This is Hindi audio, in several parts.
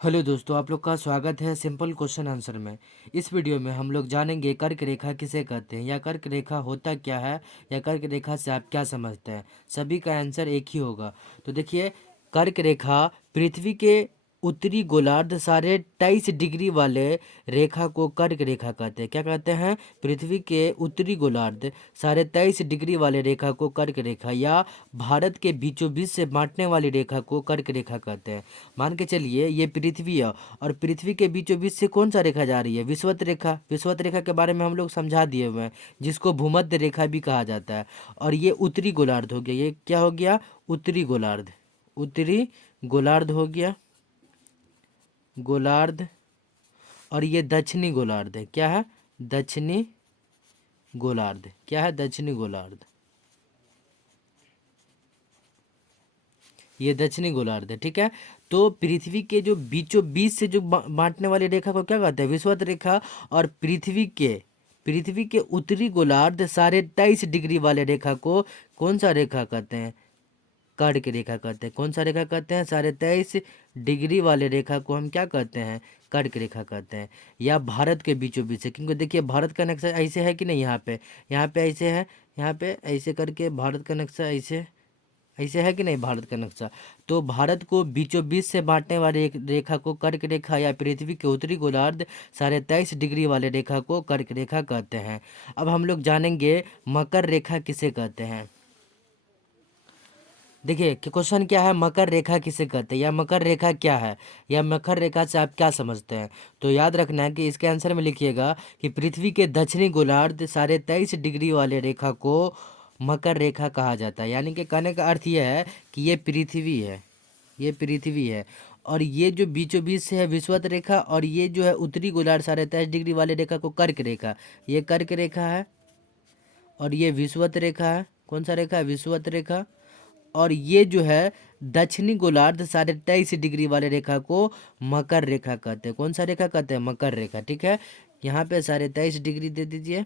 हेलो दोस्तों, आप लोग का स्वागत है सिंपल क्वेश्चन आंसर में। इस वीडियो में हम लोग जानेंगे कर्क रेखा किसे कहते हैं, या कर्क रेखा होता क्या है, या कर्क रेखा से आप क्या समझते हैं। सभी का आंसर एक ही होगा। तो देखिए, कर्क रेखा पृथ्वी के उत्तरी गोलार्ध साढ़े 23 डिग्री वाले रेखा को कर्क रेखा कहते हैं। क्या कहते हैं? पृथ्वी के उत्तरी गोलार्ध साढ़े 23 डिग्री वाले रेखा को कर्क रेखा, या भारत के बीचों बीच से बांटने वाली रेखा को कर्क रेखा कहते हैं। मान के चलिए ये पृथ्वी है, और पृथ्वी के बीचों बीच से कौन सा रेखा जा रही है? विषुवत रेखा। विषुवत रेखा के बारे में हम लोग समझा दिए हुए हैं, जिसको भूमध्य रेखा भी कहा जाता है। और ये उत्तरी गोलार्ध हो गया। ये क्या हो गया? उत्तरी गोलार्ध। उत्तरी गोलार्ध हो गया, गोलार्ध। और ये दक्षिणी गोलार्ध है। क्या है? दक्षिणी गोलार्ध। क्या है? दक्षिणी गोलार्ध। ये दक्षिणी गोलार्ध है, ठीक है। तो पृथ्वी के जो बीचों बीच से जो बांटने वाली रेखा को क्या कहते हैं? विषुवत रेखा। और पृथ्वी के उत्तरी गोलार्ध साढ़े 23 डिग्री वाले रेखा को कौन सा रेखा कहते हैं? कर्क रेखा कहते हैं। कौन सा रेखा कहते हैं? साढ़े 23 डिग्री वाले रेखा को हम क्या कहते हैं? कर्क रेखा कहते हैं। या भारत के बीचों बीच से, क्योंकि देखिए भारत का नक्शा ऐसे है कि नहीं, यहाँ पे ऐसे है, यहाँ पे ऐसे करके भारत का नक्शा ऐसे ऐसे है कि नहीं, भारत का नक्शा। तो भारत को बीचों बीच से बांटने वाली एक रेखा को कर्क रेखा, या पृथ्वी के उत्तरी गोलार्ध साढ़े 23 डिग्री वाले रेखा को कर्क रेखा कहते हैं। अब हम लोग जानेंगे मकर रेखा किसे कहते हैं। देखिए कि क्वेश्चन क्या है, मकर रेखा किसे कहते हैं, या मकर रेखा क्या है, या मकर रेखा से आप क्या समझते हैं। तो याद रखना है कि इसके आंसर में लिखिएगा कि पृथ्वी के दक्षिणी गोलार्ध साढ़े 23 डिग्री वाले रेखा को मकर रेखा कहा जाता है। यानी कि कहने का अर्थ यह है कि ये पृथ्वी है, ये पृथ्वी है। और ये जो बीचों बीच से है विषुवत रेखा, और ये जो है उत्तरी गोलार्ध साढ़े 23 डिग्री वाले रेखा को कर्क रेखा, ये कर्क रेखा है। और ये विषुवत रेखा है। कौन सा रेखा है? विषुवत रेखा। और ये जो है दक्षिणी गोलार्ध साढ़े 23 डिग्री वाले रेखा को मकर रेखा कहते हैं। कौन सा रेखा कहते हैं? मकर रेखा, ठीक है। यहाँ पे साढ़े 23 डिग्री दे दीजिए,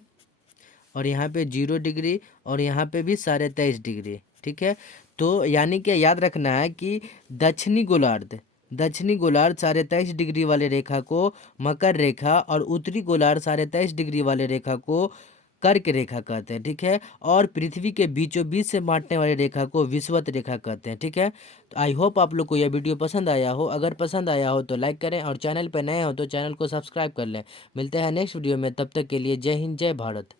और यहाँ पे 0 डिग्री, और यहाँ पे भी साढ़े 23 डिग्री, ठीक है। तो यानी कि याद रखना है कि दक्षिणी गोलार्ध साढ़े 23 डिग्री वाले रेखा को मकर रेखा, और उत्तरी गोलार्ध साढ़े 23 डिग्री वाले रेखा को कर्क रेखा कहते हैं, ठीक है। और पृथ्वी के बीचों बीच से बांटने वाली रेखा को विषुवत रेखा कहते हैं, ठीक है। तो आई होप आप लोग को यह वीडियो पसंद आया हो। अगर पसंद आया हो तो लाइक करें, और चैनल पर नए हो तो चैनल को सब्सक्राइब कर लें। मिलते हैं नेक्स्ट वीडियो में, तब तक के लिए जय हिंद, जय भारत।